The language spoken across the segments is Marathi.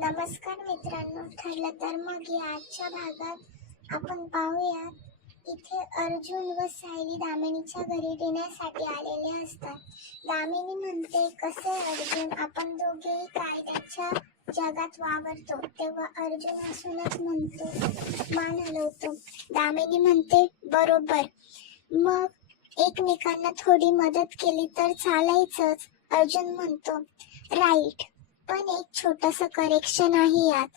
नमस्कार मित्रांनो ठरलं तर मग या आजच्या भागात आपण पाहूया इथे अर्जुन व सायली दामिनीच्या घरी देण्यासाठी आलेले असतात. दामिनी म्हणते कसे अर्जुन? आपण दोघेही कायद्याच्या जगात वावरतो. तेव्हा अर्जुन असूनच म्हणतो मान हलवतो. दामिनी म्हणते बरोबर. मग एकमेकांना थोडी मदत केली तर चालायचंच. अर्जुन म्हणतो राईट. पण एक छोटस करेक्शन आहे यात.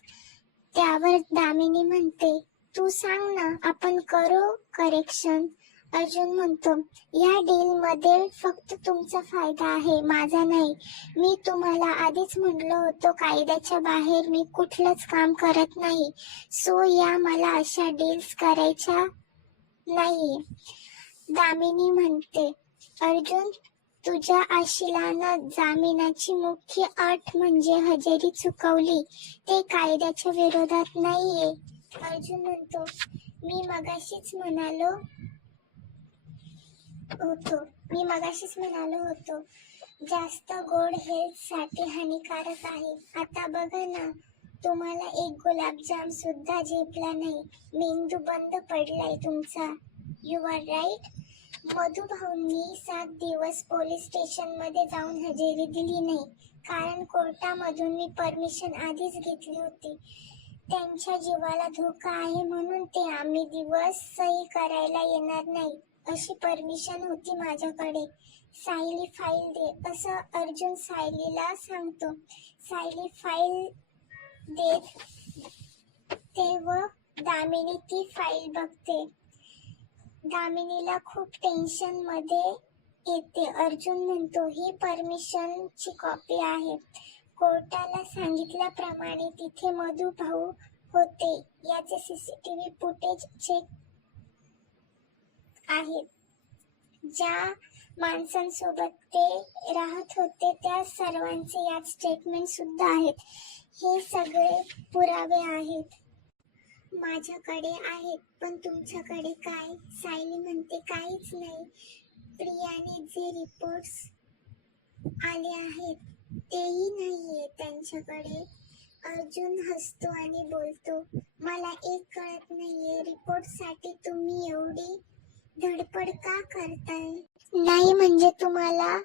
त्यावर दामिनी म्हणते तू सांग ना आपण करू करेक्शन अर्जुन म्हणतो या डील मध्ये फक्त तुमचा फायदा आहे माझा नाही. मी तुम्हाला आधीच म्हटलं होतो कायद्याच्या बाहेर मी कुठलंच काम करत नाही. सो या मला अशा डील्स करायच्या नाही दामिनी म्हणते अर्जुन तुझ्या आशिलानं जामिनाची मुख्य अट म्हणजे हजेरी चुकवली. ते कायद्याच्या विरोधात नाहीये. अर्जुन म्हणतो मी मगाशीच म्हणालो होतो. मी मगाशीच म्हणालो होतो जास्त गोड हेल्थसाठी हानिकारक आहे. आता बघा ना तुम्हाला एक गुलाबजाम सुद्धा झेपला नाही. मेंदू बंद पडलाय तुमचा. यू आर राईट मधुभाऊंनी सात दिवस पोलीस स्टेशनमध्ये जाऊन हजेरी दिली नाही. कारण कोर्टामधून मी परमिशन आधीच घेतली होती. त्यांच्या जीवाला धोका आहे म्हणून ते आम्ही दिवस सही करायला येणार नाही अशी परमिशन होती माझ्याकडे. सायली फाईल दे असं अर्जुन सायलीला सांगतो. सायली फाईल देत ते व दामिनी ती फाईल बघते. दामिनीला खूप टेन्शनमध्ये येते. अर्जुन म्हणतो ही परमिशन ची कॉपी आहे कोर्टाला सांगितल्याप्रमाणे तिथे मधु भाऊ होते. याचे सीसीटीव्ही फुटेज चेक आहेत. ज्या माणसांसोबत ते राहत होते त्या सर्वांचे यात स्टेटमेंट सुद्धा आहेत. हे सगळे पुरावे आहेत. माझ्याकडे आहेत पण तुमच्याकडे काय? सायली म्हणते काहीच नाही. प्रियाने जे रिपोर्ट्स आले आहेत तेही नाहीये त्यांच्याकडे. अर्जुन हसतो आणि बोलतो मला एक कळत नाहीये रिपोर्टसाठी तुम्ही एवढी धडपड का करताय? नाही म्हणजे तुम्हाला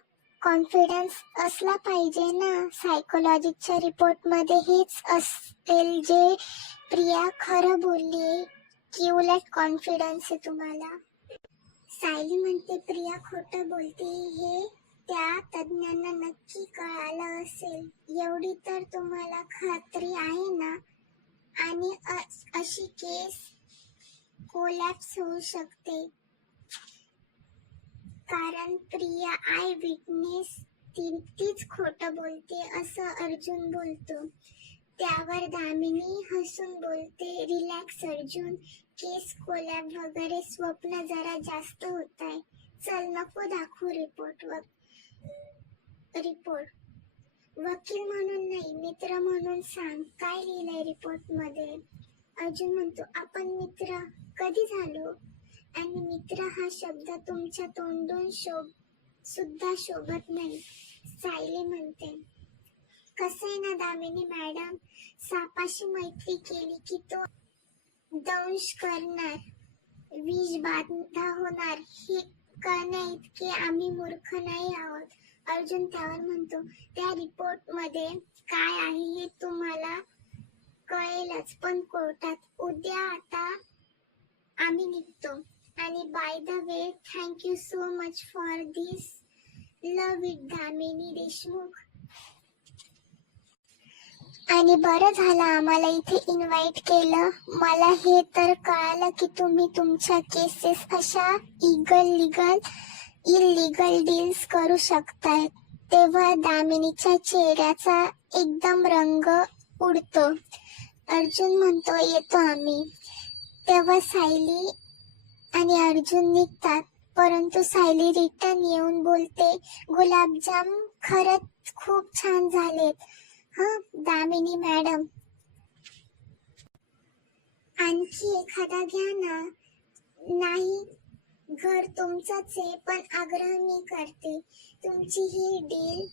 कॉन्फिडन्स असला पाहिजे ना. सायकोलॉजीच्या रिपोर्टमध्ये हेच असेल जे प्रिया खरं बोलली की उलट कॉन्फिडन्स आहे तुम्हाला. सायली म्हणते प्रिया खोटं बोलते हे त्या तज्ञांना नक्की कळालं असेल. एवढी तर तुम्हाला खात्री आहे ना? आणि अशी केस कोलॅप्स होऊ शकते. कारण प्रिया आय विटनेस ती तीच खोटं बोलते असं अर्जुन बोलतो. त्यावर दामिनी हसून बोलते रिलॅक्स अर्जुन केस कोलॅब वगैरे स्वप्न जरा जास्त होत आहे चल नको दाखवू रिपोर्ट व रिपोर्ट वकील म्हणून नाही मित्र म्हणून सांग काय लिहिलंय रिपोर्टमध्ये? अर्जुन म्हणतो आपण मित्र कधी झालो? आणि मित्र हा शब्द तुमच्या तोंडून शोभ सुद्धा शोभत नाही सायली म्हणते. कसं आहे ना दामिनी मॅडम सापाशी मैत्री केली की तो दंश करणार विष बाधा होणार हे कळण्या इतके आम्ही मूर्ख नाही आहोत. अर्जुन त्यावर म्हणतो त्या रिपोर्टमध्ये काय आहे हे तुम्हाला कळेलच पण कोर्टात उद्या आता आम्ही निघतो. आणि by the way thank you so much for this love it Damini Deshmukh आणि बरं झालं आम्हाला इथे इन्व्हाइट केलं. मला हे तर कळालं की तुम्ही तुमच्या केसेस अशा इगल लिगल इलिगल डील्स करू शकताय. तेव्हा दामिनीच्या चेहऱ्याचा एकदम रंग उडतो. अर्जुन म्हणतो येतो आम्ही. तेव्हा सायली आणि अर्जुन निघतात. परंतु सायली रिटर्न येऊन बोलते गुलाबजाम खरंच खूप छान झालेत. हा दामिनी मॅडम. आणखी एखादा घ्या ना. नाही घर तुमचंच आहे पण आग्रह मी करते. तुमची ही डील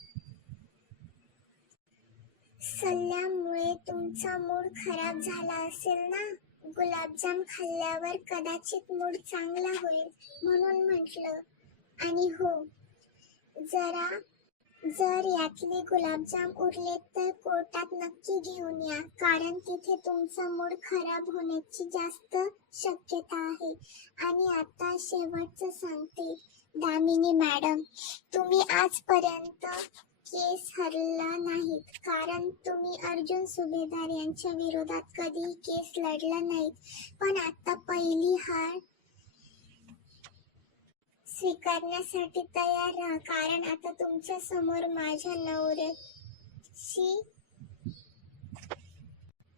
सल्ल्यामुळे तुमचा मूड खराब झाला असेल ना? गुलाबजाम खाल्ल्यावर कदाचित मूड चांगला होईल म्हणून म्हटलं. आणि हो जरा जर यातले गुलाबजाम उरले तर कोर्टात नक्की घेऊन या कारण तिथे तुमचा मूड खराब होण्याची जास्त शक्यता आहे. आणि आता शेवटचं सांगते. दामिनी मॅडम तुम्ही आजपर्यंत केस हरला नाहीत कारण तुम्ही अर्जुन सुभेदार यांच्या विरोधात कधीही केस लढला नाहीत. पण आता पहिली हार स्वीकारण्यासाठी तयार राहा कारण आता तुमच्यासमोर माझ्या नवऱ्याशी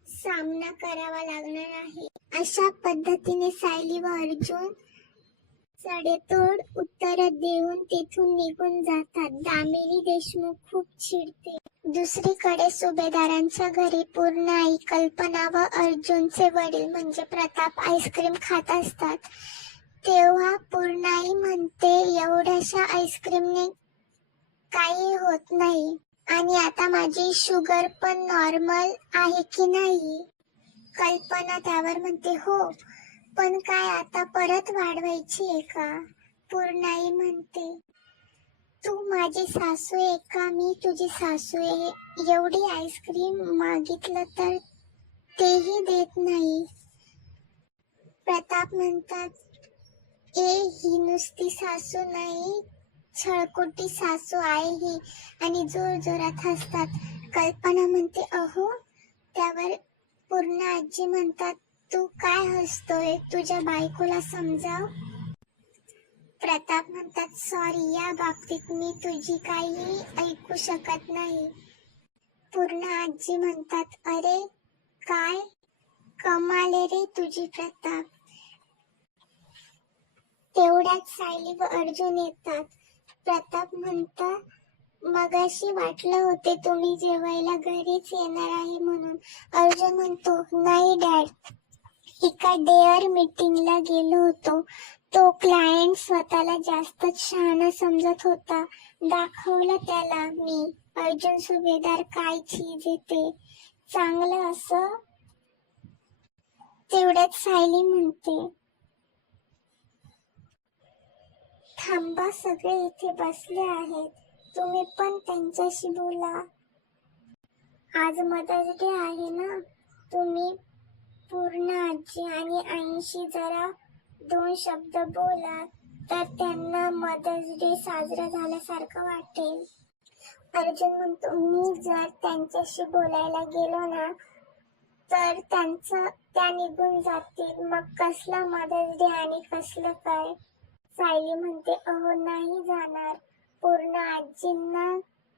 सामना करावा लागणार आहे. अशा पद्धतीने सायली व अर्जुन सडेतोड उत्तर देऊन तेथून निघून जातात. दामिनी देशमुख खूप चिडते. दुसरीकडे सुभेदारांच्या घरी पूर्ण आई कल्पना व अर्जुनचे वडील म्हणजे प्रताप आईस्क्रीम खात असतात. तेव्हा पूर्णाई म्हणते एवढ्याशा आईस्क्रीमने काही होत नाही. आणि आता माझी शुगर पण नॉर्मल आहे की नाही? कल्पना त्यावर म्हणते हो पण काय आता परत वाढवायची आहे का? पूर्णाई म्हणते तू माझी सासू आहे का? मी तुझी सासू आहे. एवढी आईस्क्रीम मागितलं तर तेही देत नाही. प्रताप म्हणतात ए ही नुसती सासू नाही. छळकोटी सासू आहे ही. आणि जोर जोरात हसतात. कल्पना म्हणते अहो त्यावर पूर्ण आजी म्हणतात तू काय हसतोय? तुझ्या बायकोला समजाव. प्रताप म्हणतात सॉरी या बाबतीत मी तुझी काही ऐकू शकत नाही. पूर्ण आजी म्हणतात अरे काय? कमाले रे तुझी प्रताप. तेवढ्यात सायली व अर्जुन येतात. प्रताप म्हणता मगाशी वाटलं होते तुम्ही जेवायला घरीच येणार आहे म्हणून. अर्जुन म्हणतो नाही डॅड. एका डेअर मीटिंगला गेलो होतो. तो क्लायंट स्वतःला जास्तच शहाणा समजत होता. दाखवलं त्याला मी. अर्जुन सुभेदार काय चीज येते चांगलं असं. तेवढ्यात सायली म्हणते. थांबा सगळे इथे बसले आहेत. तुम्ही पण त्यांच्याशी बोला. आज मदर्स डे आहे ना? तुम्ही आजी आणि आईशी जरा दोन शब्द बोला तर त्यांना मदर्स डे साजरा झाल्यासारखं वाटेल. अर्जुन म्हणतो मी जर त्यांच्याशी बोलायला गेलो ना तर त्यांचं त्या निघून जातील. मग कसला मदर्स डे आणि कसलं काय? सायली म्हणते अहो नाही जाणार. पूर्ण आजींना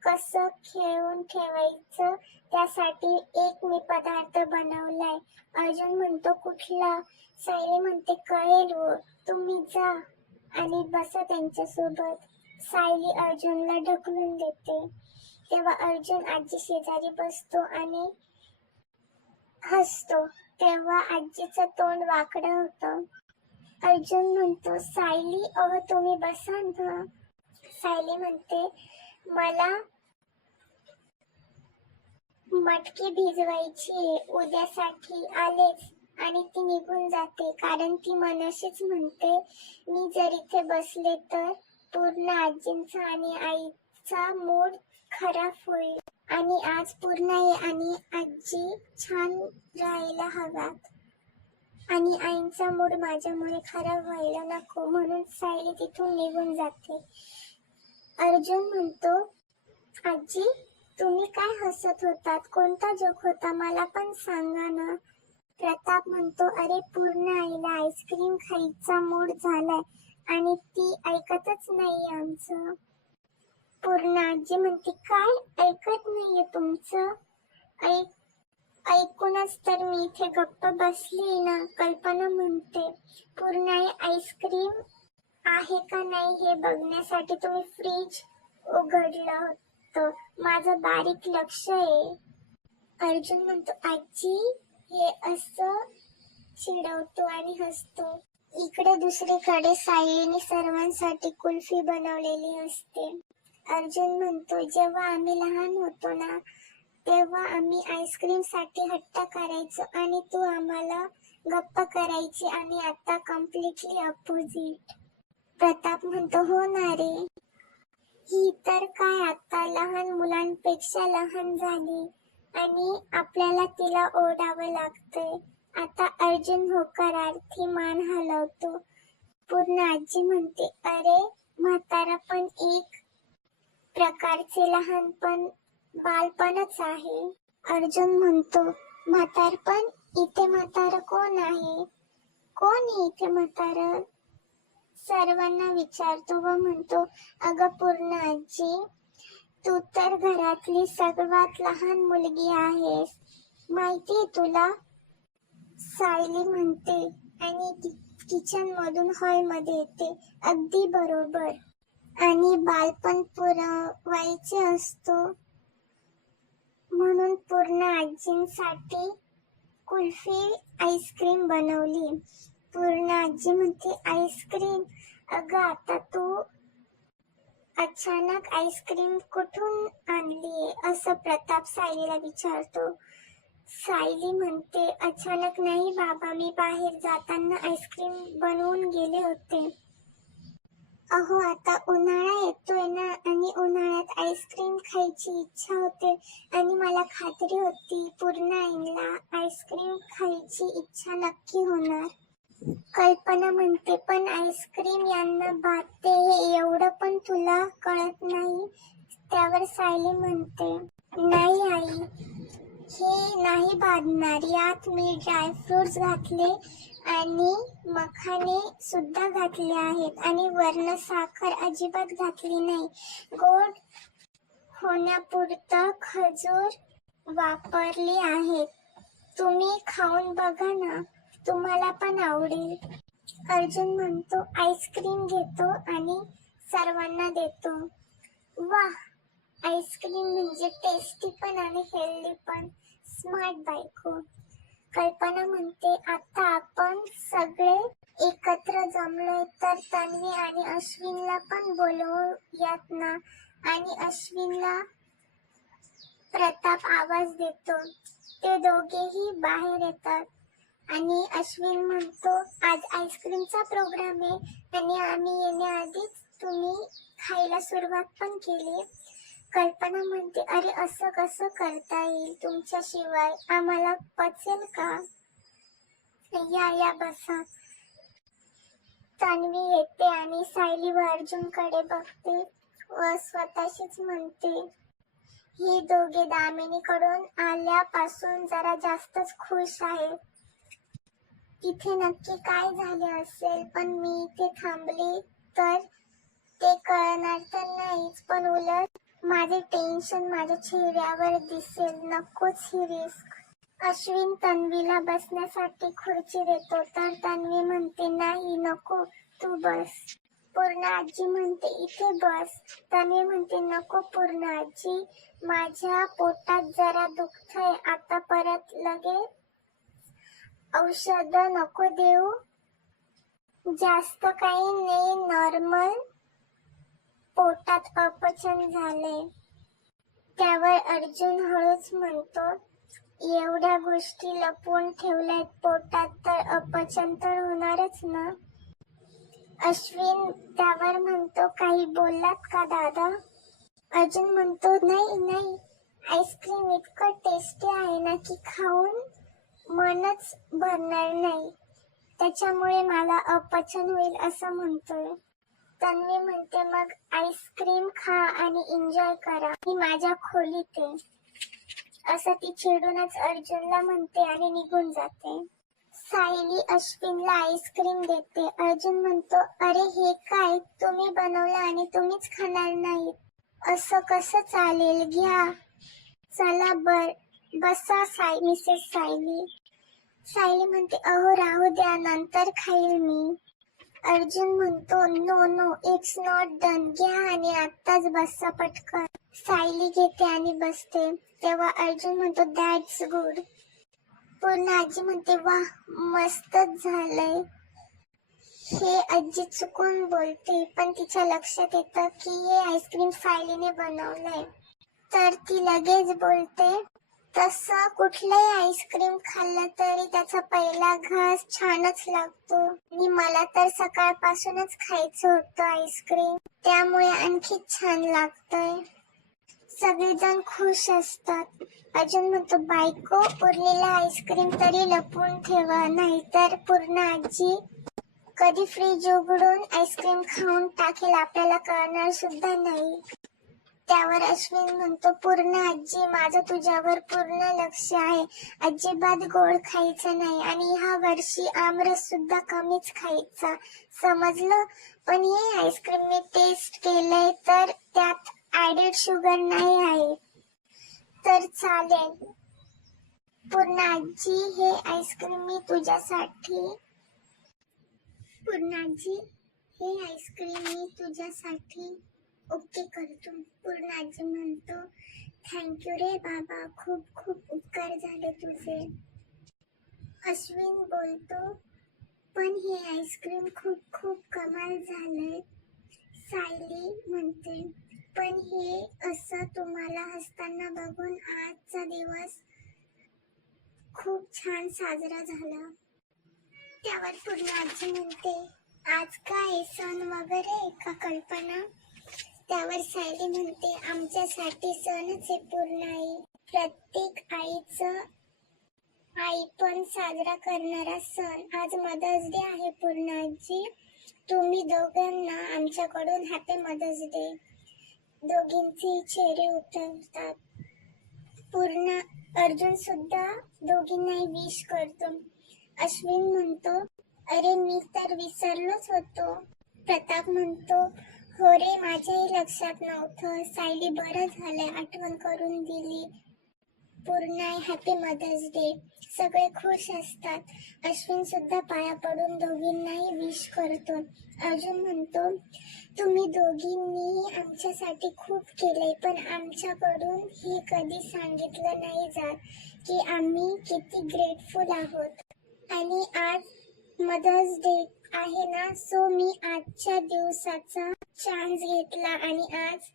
कसं खेळून ठेवायचं त्यासाठी एक मी पदार्थ बनवलाय. अर्जुन म्हणतो कुठला? सायली म्हणते कळेल व तुम्ही जा आणि बसा त्यांच्यासोबत. सायली अर्जुनला ढकलून देते. तेव्हा अर्जुन आजी शेजारी बसतो आणि हसतो. तेव्हा आजीचं तोंड वाकडं होतं. अर्जुन म्हणतो सायली अहो तुम्ही बसा ना. सायली म्हणते मला मटकी भिजवायची. उद्यासाठी आलेच आणि ती निघून जाते. कारण ती मनाशीच म्हणते मी जर इथे बसले तर पूर्ण आजींचा आणि आईचा मूड खराब होईल. आणि आज पूर्ण आहे आणि आजी छान राहायला हव्यात. आणि आईंचा मूड माझ्यामुळे खराब व्हायला नको. म्हणून सायली तिथून निघून जाते. अर्जुन म्हणतो आजी तुम्ही काय हसत होतात? कोणता जोक होता? मला पण सांगा ना. प्रताप म्हणतो अरे पूर्ण आईला आईस्क्रीम खायचा मूड झालाय आणि ती ऐकतच नाही आमचं. पूर्ण आजी म्हणते काय? ऐकत नाहीये तुमचं? ऐक ऐकूनच तर मी इथे गप्प बसली ना कल्पना म्हणते. पूर्ण आई आईस्क्रीम आहे का नाही हे बघण्यासाठी तुम्ही फ्रीज उघडलं होतं. माझं बारीक लक्ष आहे. अर्जुन म्हणतो आजी हे असं चिडवतो आणि हसतो. इकडे दुसरीकडे साईने सर्वांसाठी कुल्फी बनवलेली असते. अर्जुन म्हणतो जेव्हा आम्ही लहान होतो ना तेव्हा आम्ही आईस्क्रीमसाठी हट्ट करायचो आणि तू आम्हाला गप्प करायची आणि आता कम्प्लिटली अपोजिट प्रताप म्हणतो हो ना रे. ही तर काय आता लहान लहान झाली आणि आपल्याला तिला ओढावं लागतंय. आता अर्जुन होकारार्थी मान हलवतो. पूर्ण आजी म्हणते अरे म्हातारा पण एक प्रकारचे लहानपण बालपणच आहे. अर्जुन म्हणतो म्हातारपण इथे म्हातार कोण आहे? कोण इथे म्हातार? सर्वांना विचारतो व म्हणतो अगं पूर्ण आजी तू तर घरातली सर्वात लहान मुलगी आहेस. माहितीये तुला? सायली म्हणते आणि किचन मधून हॉलमध्ये येते अगदी बरोबर. आणि बालपण पुरवायचे असतो. म्हणून पूर्ण आजींसाठी कुल्फी आईस्क्रीम बनवली. पूर्ण आजी म्हणते आईस्क्रीम? अगं आता तू अचानक आईस्क्रीम कुठून आणलीये? असं प्रताप सायलीला विचारतो. सायली म्हणते अचानक नाही बाबा मी बाहेर जाताना आईस्क्रीम बनवून गेले होते. अहो आता उन्हाळा येतोय ना आणि उन्हाळ्यात आईस्क्रीम खायची इच्छा होते आणि मला खात्री होती पूर्ण आईला आईस्क्रीम खायची इच्छा नक्की होणार. कल्पना म्हणते पण आईस्क्रीम यांना बाधते हे एवढं पण तुला कळत नाही? त्यावर सायली म्हणते नाही आई हे नाही बाधणार यात मी ड्रायफ्रुट्स घातले आणि मखाने सुद्धा घातले आहेत आणि वर्ण साखर अजिबात घातली नाही. गोड होण्यापुरतं खजूर वापरली आहेत. तुम्ही खाऊन बघा ना. तुम्हाला पण आवडेल. अर्जुन म्हणतो आईस्क्रीम घेतो आणि सर्वांना देतो. वा आईस्क्रीम म्हणजे टेस्टी पण आणि हेल्दी पण. स्मार्ट बायको. कल्पना म्हणते आता आपण सगळे एकत्र जमलोय तर तन्वी आणि अश्विनला पण बोलवूयात ना. आणि अश्विनला प्रताप आवाज देतो. ते दोघेही बाहेर येतात. आणि अश्विन म्हणतो आज आईस्क्रीमचा प्रोग्राम आहे. आणि आम्ही येण्याआधीच तुम्ही खायला सुरुवात पण केली. कल्पना म्हणते अरे असं कसं करता येईल तुमच्याशिवाय? आम्हाला पचेल का? या या बसा. तन्वी येते आणि सायली व अर्जुनकडे बघते व स्वतःशीच म्हणते ही दोघे दामिनीकडून आल्यापासून जरा जास्तच खुश आहे. तिथे नक्की काय झाले असेल पण मी इथे थांबले तर ते कळणार तर नाहीच पण उलट माझे टेन्शन माझ्या चेहऱ्यावर दिसेल. नकोच ही रिस्क अश्विन तन्वीला बसण्यासाठी खुर्ची देतो तर तन्वी म्हणते नाही नको तू बस. पूर्ण आजी म्हणते इथे बस. तन्वी म्हणते नको पूर्ण आजी माझ्या पोटात जरा दुखतंय आता परत लगेच औषध नको देऊ. जास्त काही नाही नॉर्मल पोटात अपचन झाले त्यावर अर्जुन हळूच म्हणतो एवढ्या गोष्टी लपवून ठेवल्यात पोटात तर अपचन तर होणारच ना? अश्विन त्यावर म्हणतो काही बोललात का दादा? अर्जुन म्हणतो नाही नाही. आईस्क्रीम इतकं टेस्टी आहे ना की खाऊन मनच भरणार नाही. त्याच्यामुळे मला अपचन होईल असं म्हणतोय. तन्वी म्हणते मग आईस्क्रीम खा आणि एन्जॉय करा. ही माझ्या खोलीत आहे. असं ती चिडूनच अर्जुनला म्हणते आणि निघून जाते. सायली अश्विनला आईस्क्रीम देते. अर्जुन म्हणतो अरे हे काय? तुम्ही बनवलं आणि तुम्हीच खाणार नाहीत. असं कसं चालेल? घ्या. चला बर. बसा साय मिसेस सायली. सायली म्हणते अहो राहू द्या नंतर खाईल मी. अर्जुन म्हणतो no no it's not done घ्या आणि आत्ताच बसा पटकन. सायली घेते आणि बसते. तेव्हा अर्जुन म्हणतो दॅट्स गुड पूर्ण आजी म्हणते वा मस्तच झालंय. हे आजी चुकून बोलते पण तिच्या लक्षात येतं की हे आईस्क्रीम सायलीने बनवलंय. तर ती लगेच बोलते तसं कुठलंही आईस्क्रीम खाल्लं तरी त्याचा पहिला घास छानच लागतो. आणि मला तर सकाळपासूनच खायचं होतं आईस्क्रीम. त्यामुळे आणखी छान लागतंय. सगळेजण खुश असतात. अजून म्हणतो बायको उरलेला आईस्क्रीम तरी लपवून ठेवा नाहीतर पूर्ण आजी कधी फ्रीज उघडून आईस्क्रीम खाऊन टाकेल आपल्याला कळणार सुद्धा नाही. त्यावर अश्विन म्हणतो पूर्ण आजी माझं तुझ्यावर पूर्ण लक्ष आहे. अजिबात गोड खायचं नाही. आणि ह्या वर्षी आमरस सुद्धा कमीच खायचा. समजलं? पण हे आईस्क्रीम मी टेस्ट केलंय तर त्यात ऍडेड शुगर नाही आहे. तर चालेल. पूर्ण आजी हे आईस्क्रीम मी तुझ्यासाठी पूर्ण आजी हे आईस्क्रीम मी तुझ्यासाठी ओके करतो. पूर्ण आजी म्हणतो थँक्यू रे बाबा खूप खूप उपकार झाले तुझे. अश्विन बोलतो पण हे आईस्क्रीम खूप खूप कमाल झालंय. सायली म्हणते पण हे असं तुम्हाला हसताना बघून आजचा दिवस खूप छान साजरा झाला. त्यावर पूर्ण आजी म्हणते आज काय सण वगैरे का कल्पना? त्यावर सायली म्हणते आमच्यासाठी सणच हे पूर्ण आहे. प्रत्येक आईचं आई पण साजरा करणारा सण आज मदर्स डे आहे पूर्ण तुम्ही दोघांना आमच्याकडून हॅपी मदर्स डे. दोघींचे चेहरे उतरतात. पूर्ण अर्जुन सुद्धा दोघींनाही विश करतो. अश्विन म्हणतो अरे मी तर विसरलोच होतो. प्रताप म्हणतो हो रे माझ्याही लक्षात नव्हतं. सायली बरं झालंय आठवण करून दिली. पूर्ण हॅपी मदर्स डे सगळे खुश असतात. अश्विन सुद्धा पाया पडून दोघींनाही विश करतो. अर्जुन म्हणतो तुम्ही दोघींनी आमच्यासाठी खूप केले पण आमच्याकडून हे कधी सांगितलं नाही जात की आम्ही किती ग्रेटफुल आहोत. आणि आज मदर्स डे आहे ना? सो मी आजच्या दिवसाचा चान्स घेतला आणि आज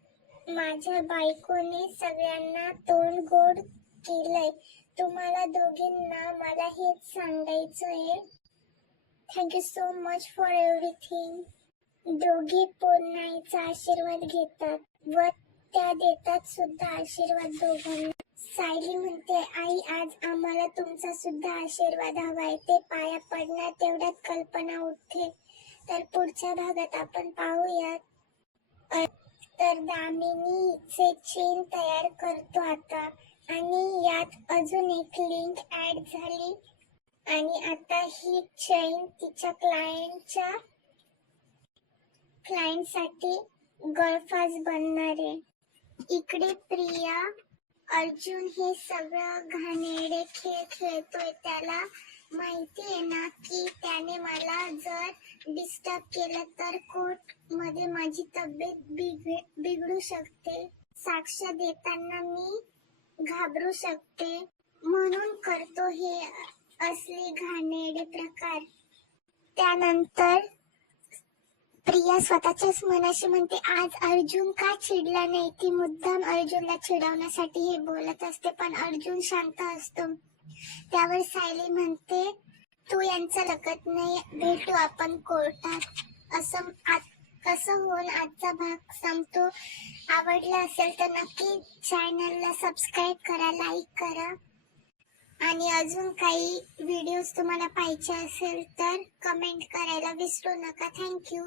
माझ्या बायकोने सगळ्यांना तोंड गोड केलंय. तुम्हाला दोघींना मला हेच सांगायचंय. Thank you so much for everything दोघी पूर्णाईचा आशीर्वाद घेतात व त्या देतात सुद्धा आशीर्वाद दोघांना. सायली म्हणते आई आज आम्हाला तुमचा सुद्धा आशीर्वाद हवाय ते पाया पडणार तेवढ्यात कल्पना उठते. तर पुढच्या भागात आपण पाहूयात. तर तर दामिनीचे चेन तयार करतो आता. आणि यात अजून एक लिंक ऍड झाली. आणि आता ही चेन तिच्या क्लायंटच्या क्लायंटसाठी गळफास बनणार आहे. इकडे प्रिया अर्जुन हे सगळं घाणेरडे खेळ खेळतोय त्याला माहिती आहे ना की त्याने मला जर डिस्टर्ब केलं तर कोर्टमध्ये माझी तब्येत बिघडू शकते. साक्ष देताना मी घाबरू शकते. म्हणून करतो हे असले घाणेरडे प्रकार. त्यानंतर प्रिया स्वतःच्याच मनाशी म्हणते आज अर्जुन का चिडला नाही? ती मुद्दाम अर्जुनला चिडवण्यासाठी हे बोलत असते पण अर्जुन शांत असतो. त्यावर सायली म्हणते तू यांचं लकत नाही भेटू आपण कोर्टात. असं कसं होऊन आजचा भाग संपतो? आवडला असेल तर नक्की चॅनलला सबस्क्राईब करा लाईक करा. आणि अजून काही व्हिडिओज तुम्हाला पाहिजे असेल तर कमेंट करायला विसरू नका. थँक्यू.